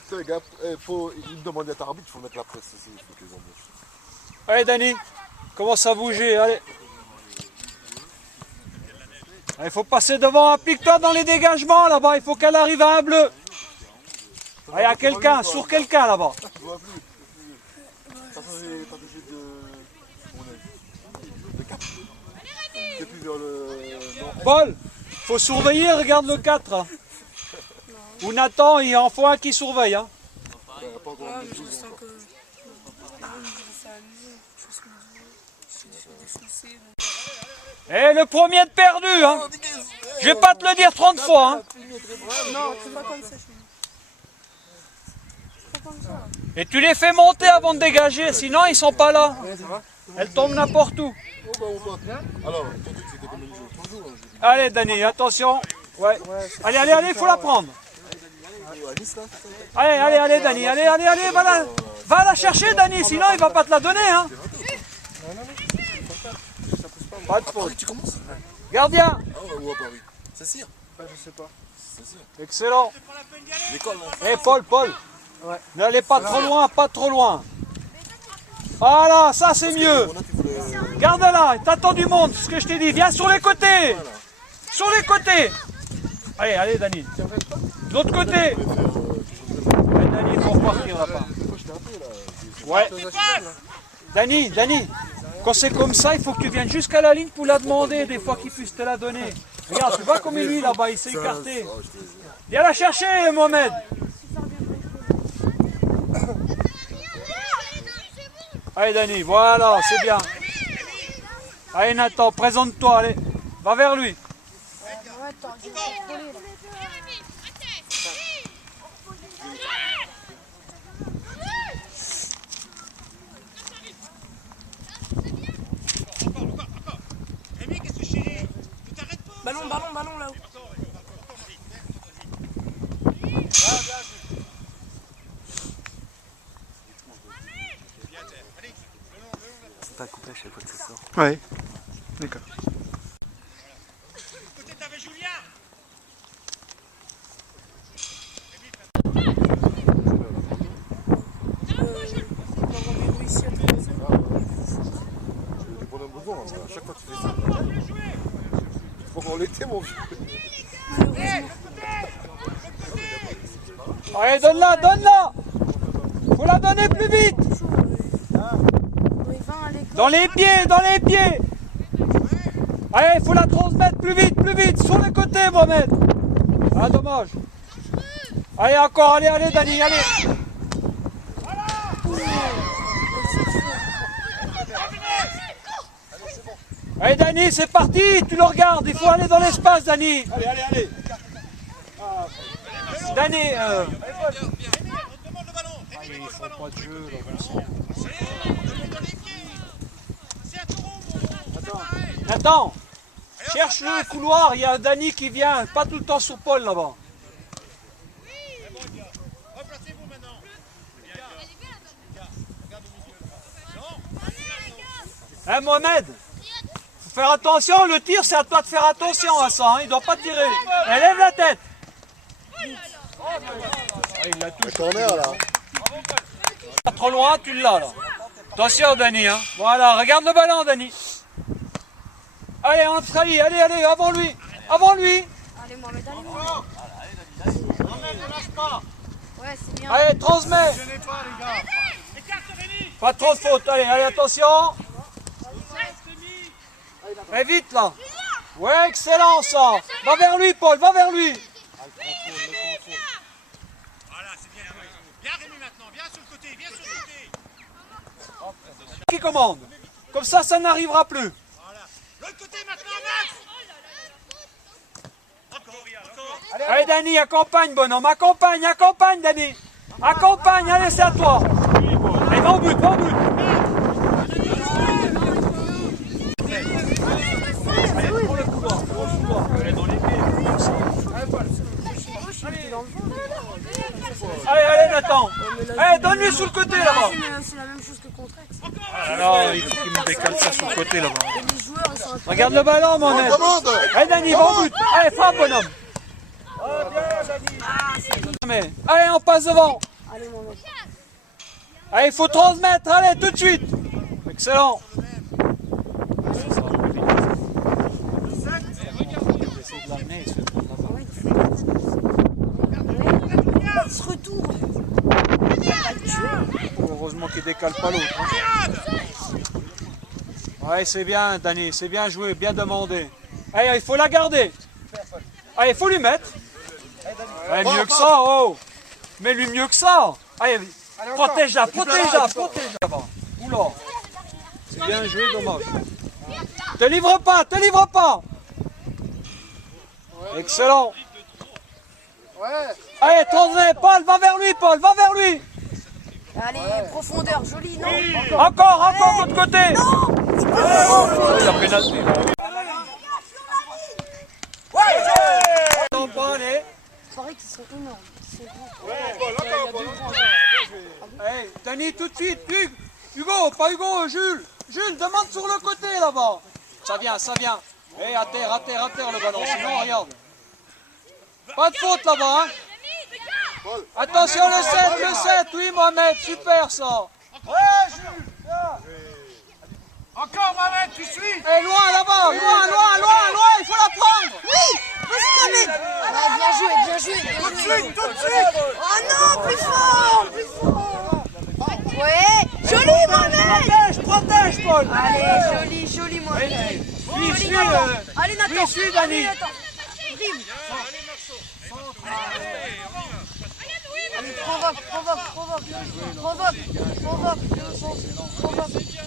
putain, gars, il me demande à ta arbitre, il faut mettre la presse aussi, il faut qu'ils embauchent. Allez, Dani, commence à bouger, allez. Il faut passer devant, applique-toi dans les dégagements là-bas, il faut qu'elle arrive à un bleu. Il y a quelqu'un, sur quelqu'un là-bas. Je vois plus. T'as changé de cap. T'es plus vers le... Paul, faut surveiller, regarde le 4. Hein. Ou Nathan, il en faut un qui surveille. Hein. Pas encore mais je sens que... ça amuse. Je suis défoncé. Et le premier de perdu, hein. Je vais pas te le dire 30 fois. Hein. Non, c'est pas comme ça. C'est pas comme ça. Et tu les fais monter avant de dégager, sinon ils sont pas là. Elles tombent n'importe où. Alors, ton truc c'était comme le jour. Toujours. Allez Dani, attention. Ouais. Allez, allez, allez, il faut la prendre. Allez, Dani, allez, va la chercher Dani, sinon il va pas te la donner. Hein. Pas de faute. Tu commences? Gardien. Ou à Paris? C'est sûr? Je sais pas. Excellent. L'école, hein. Eh Paul. Ouais. N'allez pas trop loin, pas trop loin. Voilà, ça c'est mieux. Garde-la, t'attends du monde, ce que je t'ai dit. Viens sur les côtés. Sur les côtés. Allez Dani. De l'autre côté. Ouais, Dani, il faut repartir là-bas. Ouais. Dani, quand c'est comme ça, il faut que tu viennes jusqu'à la ligne pour la demander, des fois qu'il puisse te la donner. Regarde, tu vois comme lui là-bas, il s'est écarté. Viens la chercher, Mohamed. Allez Dani, voilà, c'est bien. Allez Nathan, présente-toi, allez. Va vers lui. Ballon là-haut. C'est pas coupé à chaque fois que ça sort. Ouais, d'accord. Côté t'avais Julien. Des bonhommes besoin, à chaque fois que tu fais ça. Faut qu'on l'était, mon vieux. Allez, donne-la. Faut la donner plus vite. Dans les pieds. Allez, faut la transmettre plus vite, sur les côtés, Mohamed. Ah, dommage. Allez, encore, allez, Dani, allez. Allez, Dani, c'est parti, tu le regardes, il faut aller dans l'espace, Dani. Allez. Dani, Demande le ballon. ils font pas de jeu, là, Nathan, cherche le couloir, il y a Dani qui vient, pas tout le temps sur Paul là-bas. Replacez-vous maintenant. Hein, Mohamed, faut faire attention, le tir c'est à toi de faire attention à ça, hein, il doit pas tirer. Lève la tête. Il l'a touché. Corner, là. Pas trop loin, tu l'as là. Attention Dani, hein. Voilà, regarde le ballon Dani. Allez, on trahit, allez, avant lui. Allez, Mohamed, ouais, c'est bien. Allez, transmets. Pas trop de faute, allez, attention. Mais vite là. Ouais, excellent ça. Va vers lui, Paul, va vers lui. Voilà, c'est bien joué. Viens Rémi maintenant, viens sur le côté. Qui commande. Comme ça n'arrivera plus. L'autre côté maintenant, Max. Encore. Allez Dani, accompagne bonhomme, accompagne Dani. Accompagne, allez c'est à toi. Allez, va au but. Allez, prends le couloir. Allez, dans les pieds. Allez Nathan. Allez, donne-lui sur le côté là-bas. C'est la même chose que contre Aix. Alors, il faut qu'il me décale ça sur le côté là-bas. Les joueurs, ils sont Regarde le ballon, mon aide. Allez Dani, va au but. Allez, frappe bonhomme. Ah, bien, Allez, on passe devant. Allez, mon mec. Allez, il faut transmettre, allez, tout de suite. Excellent. Il se retourne. Heureusement qu'il décale pas l'autre. Ouais, c'est bien, Dani, c'est bien joué, bien demandé. Allez, il faut la garder. Allez, il faut lui mettre. Allez, mieux que ça, oh. Mets-lui mieux que ça. Allez, protège-la, protège-la, protège-la. Oula. C'est bien joué, dommage. Te livre pas, te livre pas. Excellent. Allez, transmets, Paul, va vers lui, Paul, va vers lui. Allez, profondeur, joli, non? Encore de l'autre côté. Il a pénalty. Non, pas, allez. C'est vrai qu'ils sont énormes. Ils sont grands. Hey, Dani, tout de suite. Hugo, pas Hugo, Jules. Jules, demande sur le côté là-bas. Ça vient, ça vient. Hey, à terre le ballon. Sinon, regarde. Pas de faute là-bas, hein. Attention, le 7, oui, Mohamed, super ça. Ouais, Jules. Encore Mohamed, tu suis. Eh, loin là-bas, loin, il faut la prendre. Oui! Vas-y, Mohamed! Ouais, bien joué, bien joué, bien joué. Tout de suite. Oh non, plus fort! Plus fort! Ouais! Joli, Mohamed! Protège, Paul. Allez, joli, Mohamed. Lui, Joli, suis, Nathan. Allez, Nathan. lui, suis, Dani. Allez, Nathan. Rime. Allez, provoque.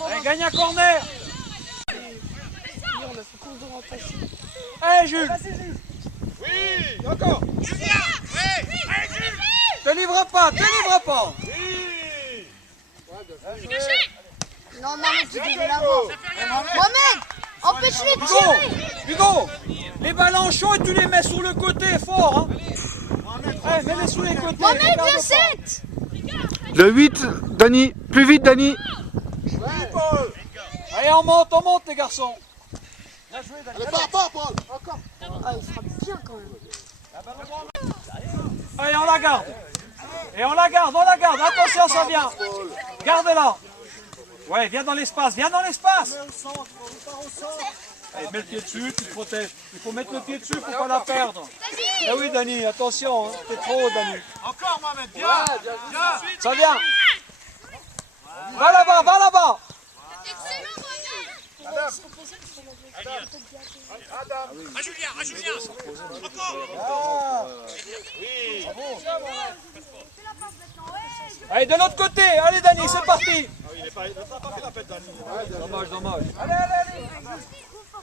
Allez, gagne un corner. On a fait course de remplacer. Allez, Jules. Oui. Encore. Julien. Oui. Allez, Jules. Te livre pas. Non, Mohamed, tu devais l'avoir. Mohamed, empêche-les de tirer. Hugo, les ballons chauds et tu les mets sur le côté fort. Hein. Allez, mets-les sur les côtés. Mohamed, le 7. Le 8, Dani. Plus vite, Dani. Allez, on monte les garçons. Ah, il frappe bien quand même. Allez, on la garde. Et on la garde. Attention, ça vient. Garde-la. Ouais, viens dans l'espace. Allez, mets le pied dessus, tu te protèges. Il faut mettre le pied dessus pour pas la perdre. Eh oui, Dani, attention, hein. T'es trop haut, Dani. Encore Mohamed, bien. Ça vient. Va là-bas. À Julien. Encore. Allez, de l'autre côté. Allez, Dani, c'est parti. Dommage.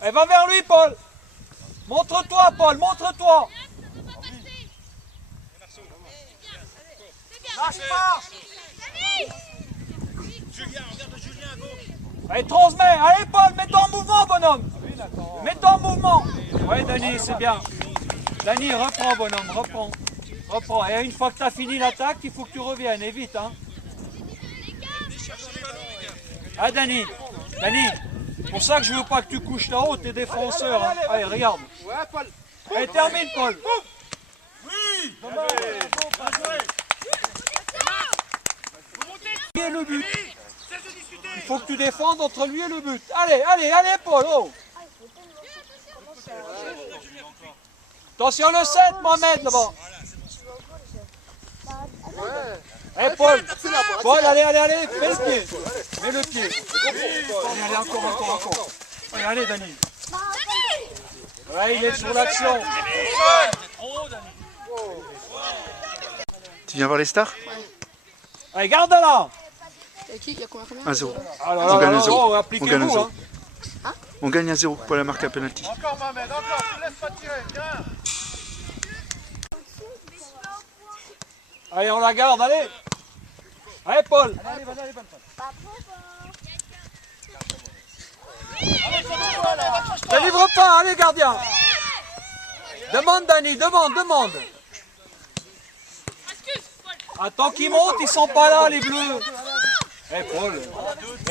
Allez, va vers lui, Paul. Montre-toi, Paul, montre-toi. Lâche pas. Julien, regarde Julien à gauche. Allez, transmets. Allez, Paul, mets-toi en mouvement, bonhomme. Mets-toi en mouvement. Ouais, Dani, c'est bien. Dani, reprends, bonhomme, reprends. Et une fois que tu as fini l'attaque, il faut que tu reviennes, et vite. Hein. Ah, Dani, c'est pour ça que je veux pas que tu couches là-haut, t'es défenseur. Hein. Allez, regarde. Allez, termine, Paul. Oui. Et le but. Il faut que tu défendes entre lui et le but. Allez, Paul. Oh. Attention, le 7, Mohamed, là-bas. Allez, Paul, allez, mets le pied. Allez, encore. Allez, Dani. Ouais, il est sur l'action. Tu viens voir les stars? Allez, garde-la. Il y a combien 1-0. On gagne 1-0. appliquez-vous. Hein. On gagne 1-0 pour la marque à penalty. Encore Mohamed, tu laisses pas tirer, viens. Allez, on la garde, allez. Allez, Paul. Ne livre pas, allez, gardien. Demande, Dani, demande. Attends qu'ils montent, ils sont pas là, les bleus. Paul.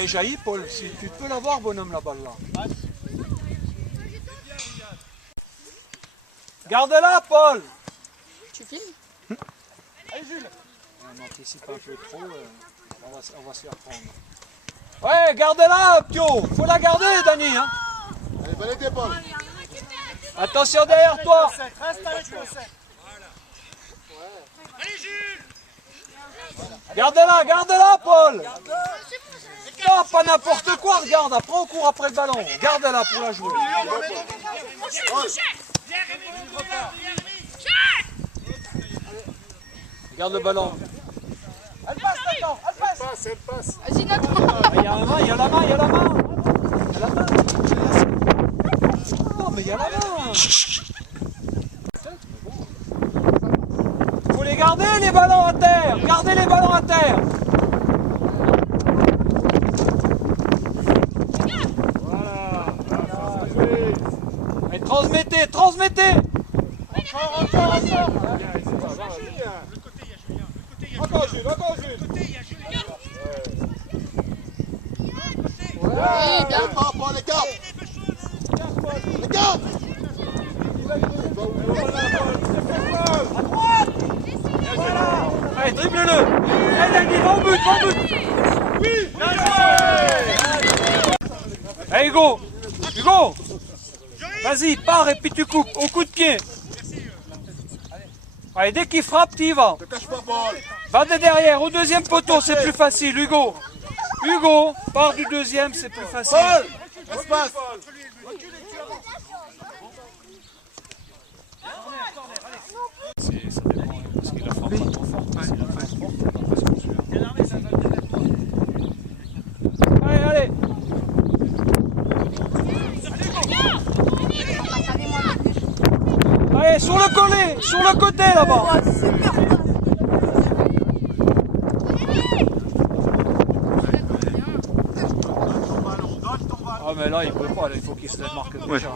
Jaillit, Paul. Si tu peux l'avoir, bonhomme, la balle, là. Garde-la, Paul. On anticipe un peu trop, on va se faire prendre. Ouais, gardez-la, Pio. Faut la garder, Dani. Hein. Allez, balai d'épaule. Attention derrière toi. Reste avec le 7. Allez, Jules. Gardez-la, Paul. Non, pas n'importe quoi, regarde, prends au cours après le ballon. Garde-la pour la jouer. Regarde le ballon. Elle passe maintenant, Elle passe. Vas-y, Nathan. Il y a la main, il y a la main, il y a la main. Il y a la main. Non, mais il y a la main. Faut les garder, les ballons à terre. Gardez les ballons à terre. Et transmettez, transmettez. Encore, Jules. Oui, bien. Paul, les cartes. Les cartes. Allez, dribble-le. Allez, Dani, va au but, va au but. Oui. Allez, Hugo. Hugo. Vas-y, pars et puis tu coupes. Au coup de pied. Allez, dès qu'il frappe, tu y vas. Ne cache pas, Paul. Va de derrière, au deuxième poteau, c'est plus facile, Hugo. Hugo, pars du deuxième, c'est plus facile. Paul. Espace. Ça dépend, parce qu'il la frappe pas trop fort. S'il la frappe fort, t'as l'impression que c'est... Allez, allez. Allez, sur le collet, sur le côté là-bas. Oh, super passe. Ah mais là, il peut pas, là, il faut qu'il se démarque déjà.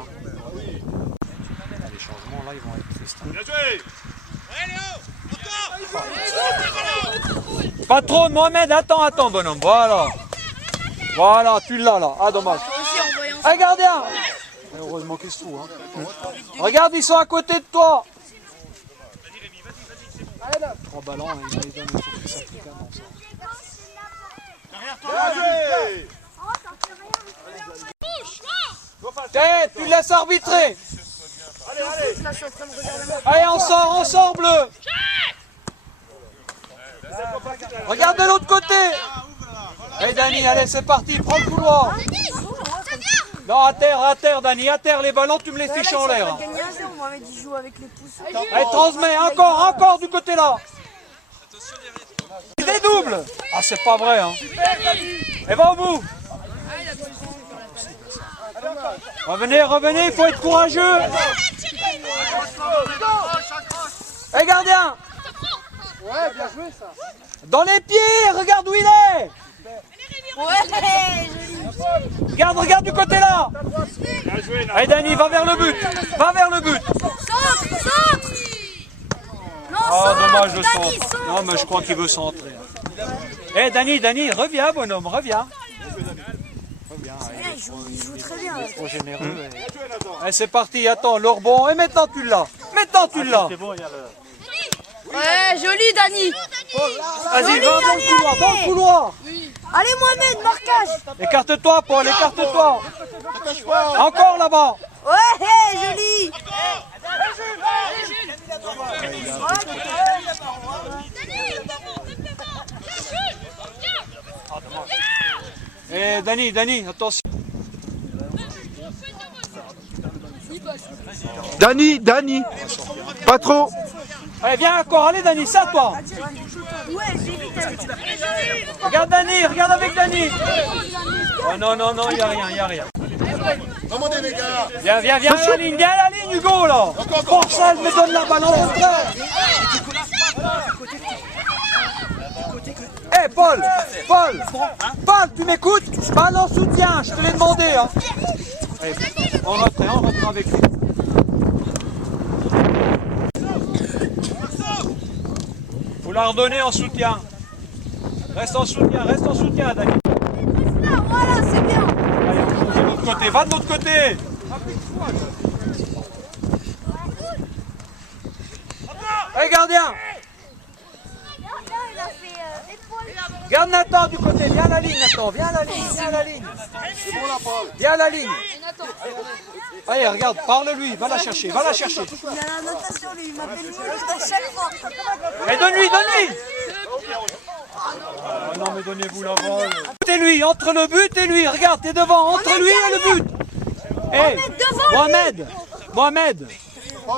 Les changements là, ils vont être tristes. Hein. Bien joué. Allez, Léo. Encore. Patron, Mohamed, attends, bonhomme, voilà. Voilà, tu l'as là. Ah, dommage. Allez, gardien. Heureusement qu'il se trouve. Hein. Regarde, ils sont à côté de toi. Trois ballons, il les donne, il faut qu'il s'applique avant ça. Derrière toi. Tête, tu laisses arbitrer. Allez, on sort, bleu. Regarde de l'autre côté. Allez, Dani, allez, c'est parti, prends le couloir. Non, à terre, Dani, à terre, les ballons, tu me les fiches en l'air. Allez, transmets, encore du côté là. Des doubles. Ah, c'est pas vrai, hein. Et va au bout. Revenez, il faut être courageux. Hé, gardien. Ouais, bien joué ça. Dans les pieds, regarde où il est. Ouais, Regarde du côté là. Allez, Dani, va vers le but. Centre. Non, Ah, centre. dommage le Dani, centre. Non, mais je crois qu'il veut centrer. Hé, Dani, reviens, bonhomme, reviens. Il joue très bien. Trop généreux. Allez, c'est parti, attends, le rebond. Et maintenant tu l'as. Ouais, joli, Dani. Vas-y, va dans le couloir. Allez, Mohamed, marquage. Écarte-toi, Paul, écarte-toi. Encore là-bas. Ouais, joli. Eh, Dani, attention. Dani. Pas trop. Allez, viens encore, allez Dani, ça toi. Ouais, j'ai vite. Regarde Dani, regarde avec Dani. Oh non, il n'y a rien. Remontez les gars. Viens à la ligne, Hugo là. Porcel me donne la balle en retrait. Eh, Paul, tu m'écoutes? Balle en soutien, je te l'ai demandé. Hein. Allez, on reprend avec lui. Faut la redonner en soutien. Reste en soutien, Dani. Voilà, c'est bien. Allez, on joue de l'autre côté, va de l'autre côté. Allez, gardien. Garde Nathan du côté, viens à la ligne Nathan, viens à la ligne, viens à la ligne. Viens à la ligne. Allez, regarde, parle-lui, va la chercher, va la chercher. Il a la notation, lui, il m'appelle Mouloud à chaque fois. Et donne-lui, donne-lui. Ah non, mais donnez-vous la balle. Et lui, entre le but et lui, regarde, t'es devant, entre lui et le but. Hé, Mohamed,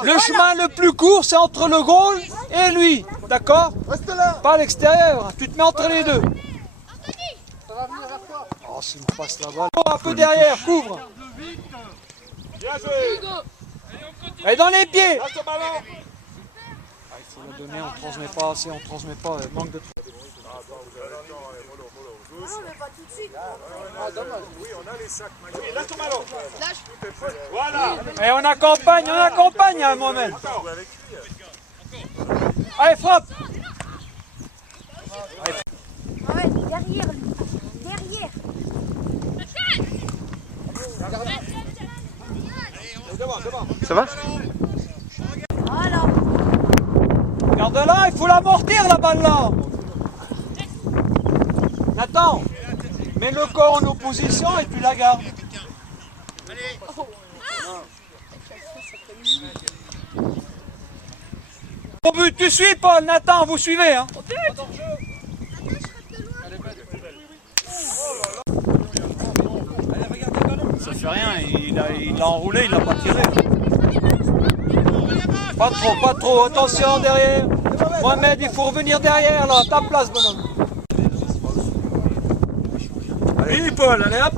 le chemin le plus court, c'est entre le goal et lui, d'accord? Pas à l'extérieur, tu te mets entre les deux. Oh, s'il me passe la balle. Un peu derrière, couvre. Et dans les pieds. Il faut la donner, on ne transmet pas assez, on ne transmet pas, manque de... Non, mais pas tout de suite. Oui, on a les sacs. Lâche ton ballon. Voilà. Et on accompagne, hein, Mohamed. Allez, frappe. Ouais, derrière lui. Derrière. Ça va? Voilà. Garde-la, il faut l'amortir la balle là. Nathan, mets le corps en opposition et tu la gardes. Au but, tu suis Paul, Nathan, vous suivez hein. Ça fait rien, il l'a enroulé, il l'a pas tiré. Pas trop, attention derrière. Mohamed, il faut revenir derrière là, ta place bonhomme. Allez Paul, allez hop.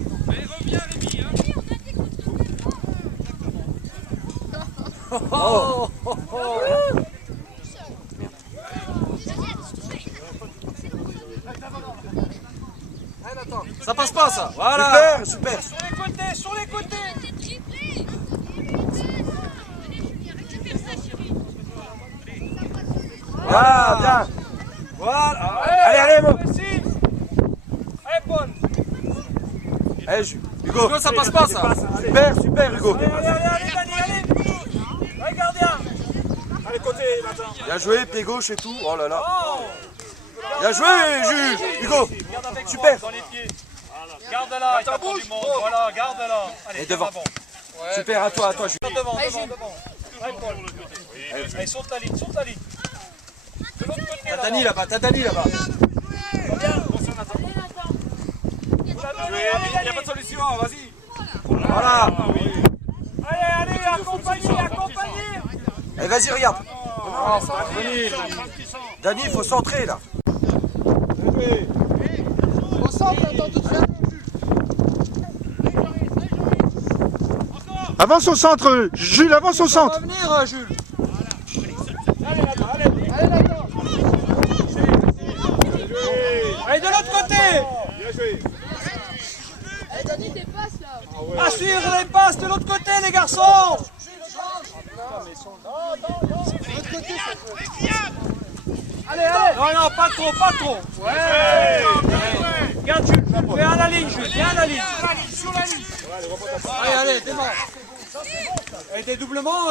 Oh, oh, oh. Ça passe pas ça, voilà. Super. Sur les côtés. Ah, bien. Voilà. Allez, Mo. Allez Paul. Allez, Hugo. Hugo, ça passe pas ça. Super, Hugo. Allez, Dani, allez. Allez, gardien. Allez, côté, Nathan. Bien joué, pied gauche et tout. Oh là là. Oh. Bien joué, Hugo. Garde avec Super. moi, dans les pieds. Garde-la, il t'attend du monde. Voilà, garde-la. Allez, Et devant. Bon. Super, à toi, Jules. Devant. Allez, Paul. Allez, saute la ligne. De l'autre côté, T'as Dani là-bas. Il n'y a pas de solution, vas-y. Voilà. Allez, accompagnez. Allez, vas-y, regarde. Dani, il faut centrer là. Avance au centre, Jules, avance au Ça va centre. venir, Jules. Allez, de l'autre côté. Bien joué. À suivre les passes de l'autre côté, les garçons. Allez. Non, pas trop. Ouais. Regarde Jules, viens à la ligne, Jules, viens à la ligne. Allez, démarre. Allez, dédoublement.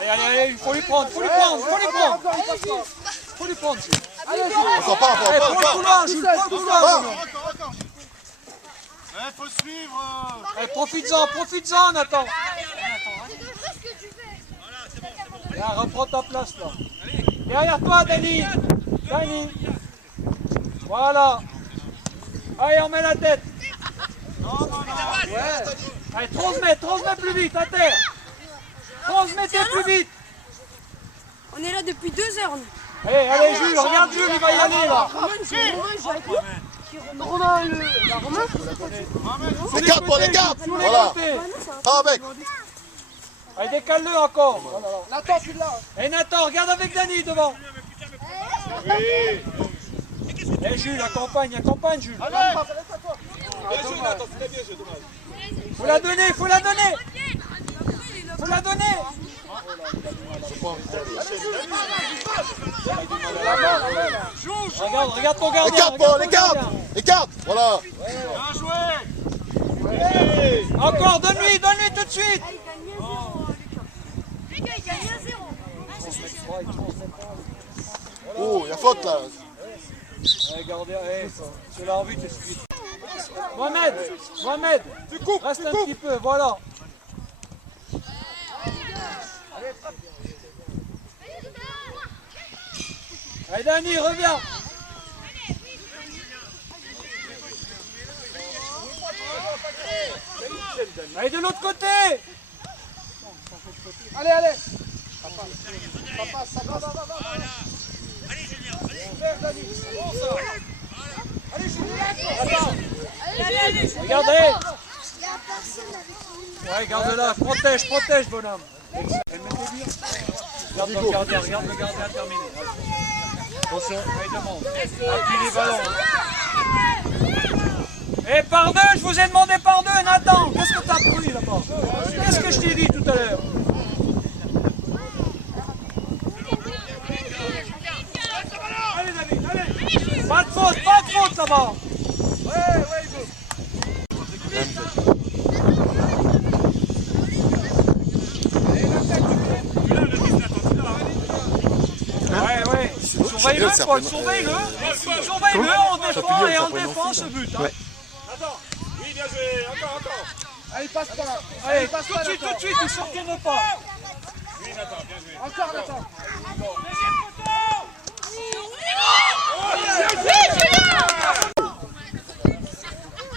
Allez, il faut lui prendre, Jules. Allez, prends le couloir, Jules, prends le couloir. Il faut suivre. Allez, profites-en, Nathan. Là, reprends ta place, là. Derrière toi, Dani. Voilà. Allez, on met la tête. Ouais. Allez, transmets plus vite, à terre. Transmettez plus vite. On est là depuis 2 heures. Allez, Jules, regarde Jules, il va y aller, là. Romain, Les cartes pour les cartes. Voilà. Pas avec. Allez, décale-le encore. Nathan, tu l'as. Et Nathan, regarde avec Dani devant. Et Jules, accompagne, Jules. Bien joué, Nathan. C'était bien joué, dommage. Faut la donner. Regarde ton gardien. Les cartes, Paul, les cartes. Les cartes. Voilà. Bien joué. Encore, donne-lui tout de suite. Il gagne 1-0. Oh, il y a faute là. Regardez, tu l'as envie, t'expliques. Mohamed, tu coupes, reste un petit peu, voilà. Allez Dani, reviens. Allez de l'autre côté. Allez. Ça passe. Allez, Julien, allez. Allez Julien. Regardez. Ouais, garde-la, protège bonhomme. Elle met les dires. Regarde le gardien terminé. Attention, allez demande. Appuie les ballons. Et par deux, je vous ai demandé par deux, Nathan. Qu'est-ce que t'as pris là-bas? Qu'est-ce que je t'ai dit tout à l'heure? Allez David, allez. Pas de faute là-bas. Ouais, il veut. Ouais. Surveille-le, Paul, surveille-le, on défend et on défend ce but. Hein. Attends. Oui, bien joué. Encore. Allez, passe pas. Allez, tout de suite, il sortienne pas. Oui, Nathan, bien joué. Encore, Nathan.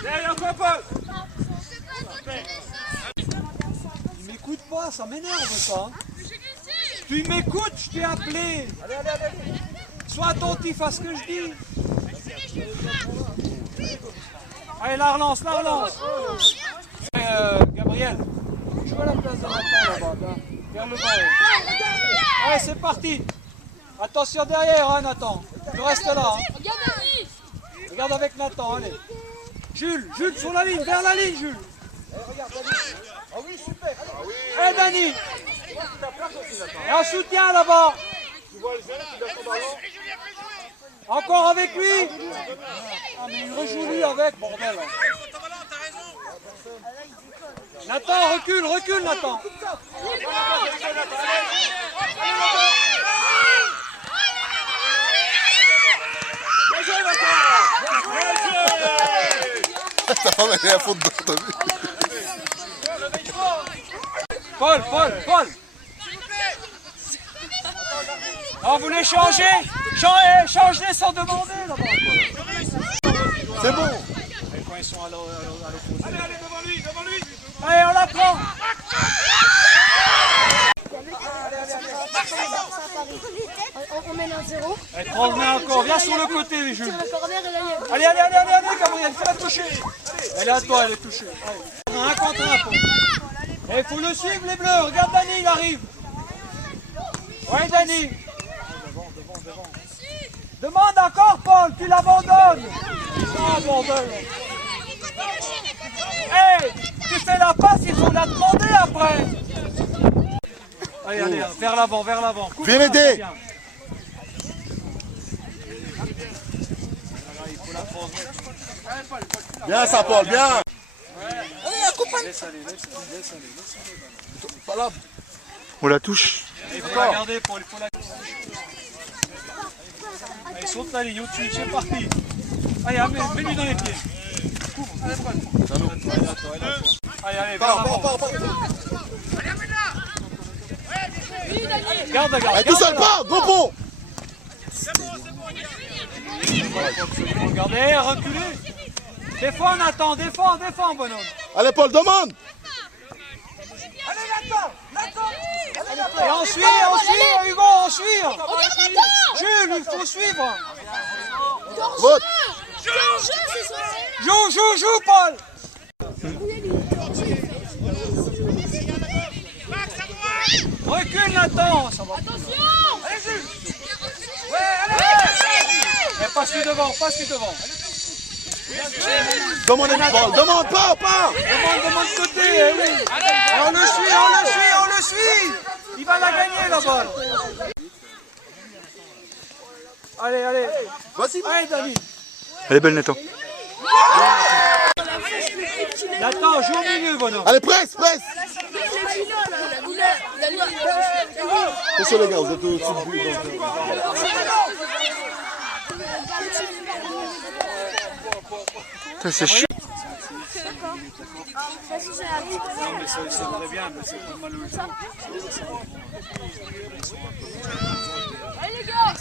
Derrière toi, Paul. Il m'écoute pas, ça m'énerve ça. Hein. Tu m'écoutes, je t'ai appelé. Allez. Sois attentif à ce que je dis. Allez, la relance. Gabriel, joue à la place de Nathan là-bas, vers le bas. Allez, c'est parti. Attention derrière, hein, Nathan. Tu restes là. Hein. Regarde avec Nathan, allez. Jules, sur la ligne, vers la ligne, Jules. Regarde, Dani. Ah oui, super. Allez, Dani. Et un soutien là-bas. Encore avec lui. Ah, mais il rejoue lui avec, bordel. Nathan, recule, Nathan. Ta femme elle est à faute dedans, t'as vu? Paul. Ah, vous voulez changer? Changez sans demander là-bas. C'est bon. Quand ils sont à l'opposé. Allez, devant lui. Allez, on la prend. On mène un 0. Allez, prends-le encore. Viens sur le côté, Jules. Le corner et là, Allez, Gabriel, fais la toucher. Elle est à toi, elle est touchée. Allez. Un contre un. Il faut le suivre, les bleus. Regarde Dani, il arrive. Ouais, Dani. Devant. Demande encore, Paul, tu l'abandonnes. Oh, bordel. Hey, tu fais la passe, il faut la demander après. Allez, vers l'avant. Viens aider. Bien ça, Paul, bien. Laisse aller. Pas là. On la touche. Il faut la garder, Paul, il faut la... Allez, saute la ligne au-dessus, c'est parti. Allez, mets-lui dans les pieds. Couvre, allez, Paul. Allez, vers l'avant. Garde. Allez, tout seul, pas, gros pont. Regardez, reculez. Défends, Nathan, défends, bonhomme. Allez, Paul, demande. Et on suit, Hugo, on suit. Jules, il faut suivre. Vote. Joue, Paul. Recule, Nathan. Ça va. Allez, Jules. Et passe-lui devant. Demande, Paul, demande, pas. Demande côté, oui. Et on le suit. Il va la gagner, la balle. Allez. Vas-y. Allez, Dani. Elle est belle, Nathan. Nathan, joue au milieu, bonhomme. Allez, presse. La Attention les gars, vous êtes au-dessus du but. C'est chiant. Non, mais ça très bien, mais c'est pas mal au jeu. Allez les gars,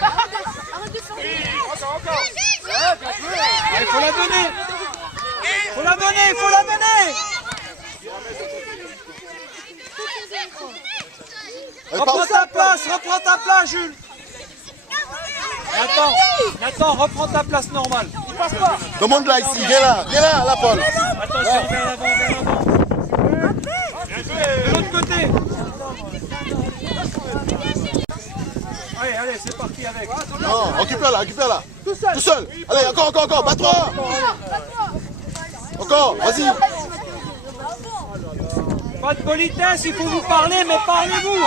arrête de faire Il faut la donner. Faut la donner, faut la donner. Reprends ta place, Jules. Nathan, reprends ta place normale. Demande-la ici, viens là, la Paul. Attention, vers l'avant. De l'autre côté. Allez, c'est parti avec. Non, récupère-la. Tout seul. Allez, encore, bats-toi. Encore, vas-y. Pas de politesse, il faut vous parler, mais parlez-vous.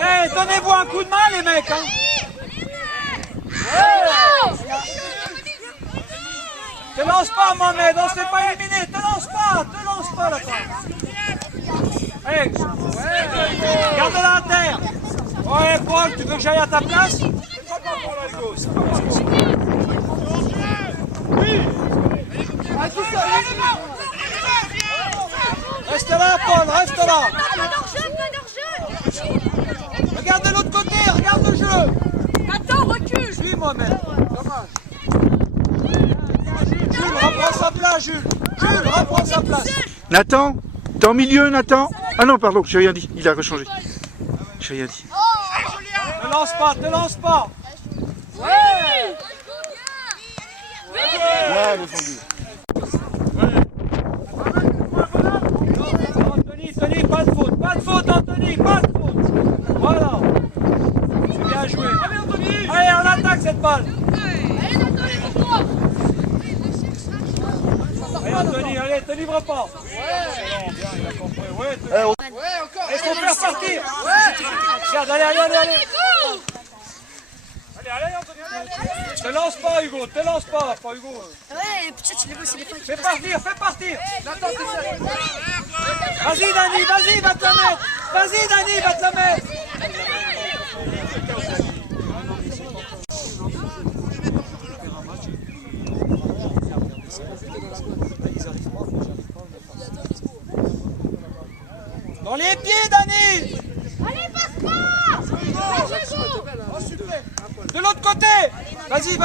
Eh, donnez-vous un coup de main, les mecs. Hein. Te lance pas, Mohamed, on s'est pas éliminé. Te lance pas là. Allez, garde-la à terre. Ouais, Paul, tu veux que j'aille à ta place? Oui. Reste là, Paul, reste là. Regarde de l'autre côté, regarde le jeu. Attends, recule. Suis Mohamed. Jules, reprends sa place, Jules, reprends sa place. Nathan, t'es en milieu, Nathan. Ah non, pardon, j'ai rien dit. Il a rechangé. J'ai rien dit. Te lance pas. Ouais, défendu. Anthony, pas de faute, Anthony, pas de faute. Voilà. C'est bien joué. Allez, on attaque cette balle. Allez, Anthony, allez, te livre pas. Il a compris. Ouais, il faut faire partir. Regarde, allez. Allez, Anthony. Te lance pas, Hugo, pas Hugo. Ouais, peut-être tu les vois, c'est les fois. Fais partir. Vas-y, Dani, va te la mettre. Dans les pieds, Dani. Allez, passe-moi. De l'autre côté. Vas-y.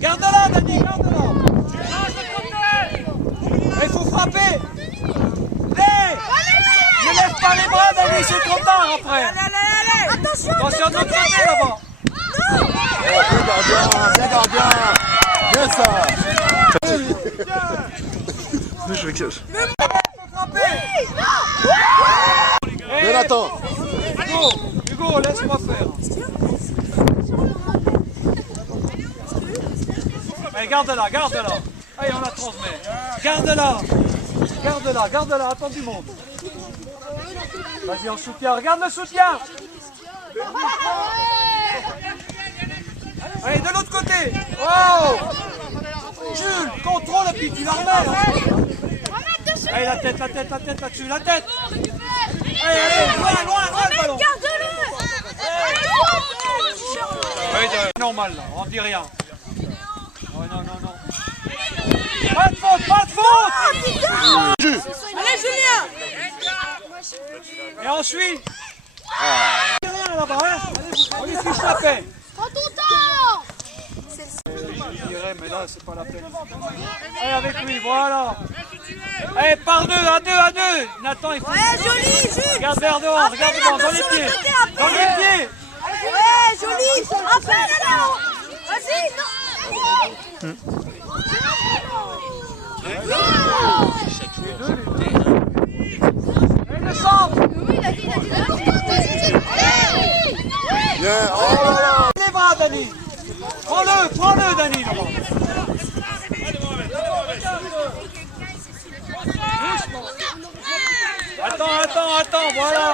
Garde-la, Dani, il faut frapper. Ne lève pas les bras, Dani, c'est trop tard après. Allez. Attention de l'autre côté là-bas. Bien gardien. Bien ça. Je vais que ça. Bien Nathan. Hugo, laisse-moi faire. Allez, garde-la. Allez, on la transmet. Garde-la, attends du monde. Vas-y, en soutien, regarde le soutien. Allez, de l'autre côté. Oh Jules, contrôle, et puis tu la remets. Allez, la tête là-dessus, la tête. Allez, loin, le ballon. Garde-le. Normal, là, on dit rien. Oh, non. Pas de faute. Allez, Julien. Et ensuite. Rien là-bas, hein. On lui fiche la paix. Prends ton temps. Je dirais, mais là, c'est pas la peine. Allez, avec lui, voilà. Allez, par deux, à deux. Nathan, il faut... Ouais, joli, Jules. Regarde vers devant, dans les pieds. Ouais, joli. Après, là. Vas-y, non. Allez, le centre. Bien. Oh là là. Les bras, Dani. Prends-le, Dani. Attends, voilà.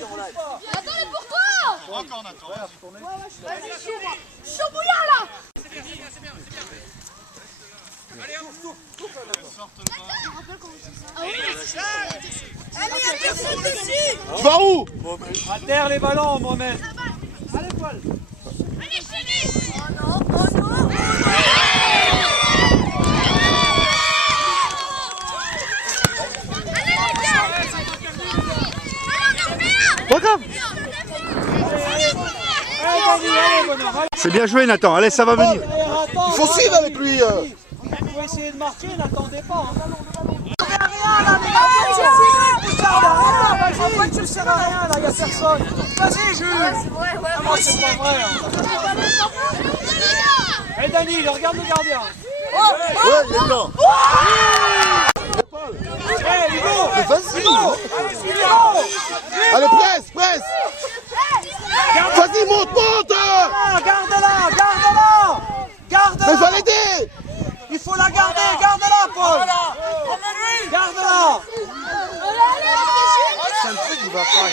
Attendez pour toi. Encore Nathan. Vas-y, chaud bouillard là. Allez, il y a personne dessus. Tu vas où? À terre les ballons, Mohamed. Allez, Paul. Allez, chérie. Oh non, oh non, oh non. Allez, les gars. Pas grave. Allez, Dani, allez, bonhomme. Allez. C'est bien joué, Nathan. Allez, ça va venir. Il faut suivre avec lui. Il faut essayer de marquer, n'attendez pas. Hein. Vas-y, tu ne sers à rien, là, il n'y a personne. Vas-y, Jules. Ah, c'est pas vrai. Hé, Dani, regarde le gardien. Ouais, il est là. Hé, Hugo. Vas-y. Hugo. Allez, presse, presse. Vas-y, monte, monte. Garde-la, garde-la. Mais il Garde-la. faut l'aider. Il faut la garder, garde-la, Paul. Garde-la. C'est un truc qui va pas.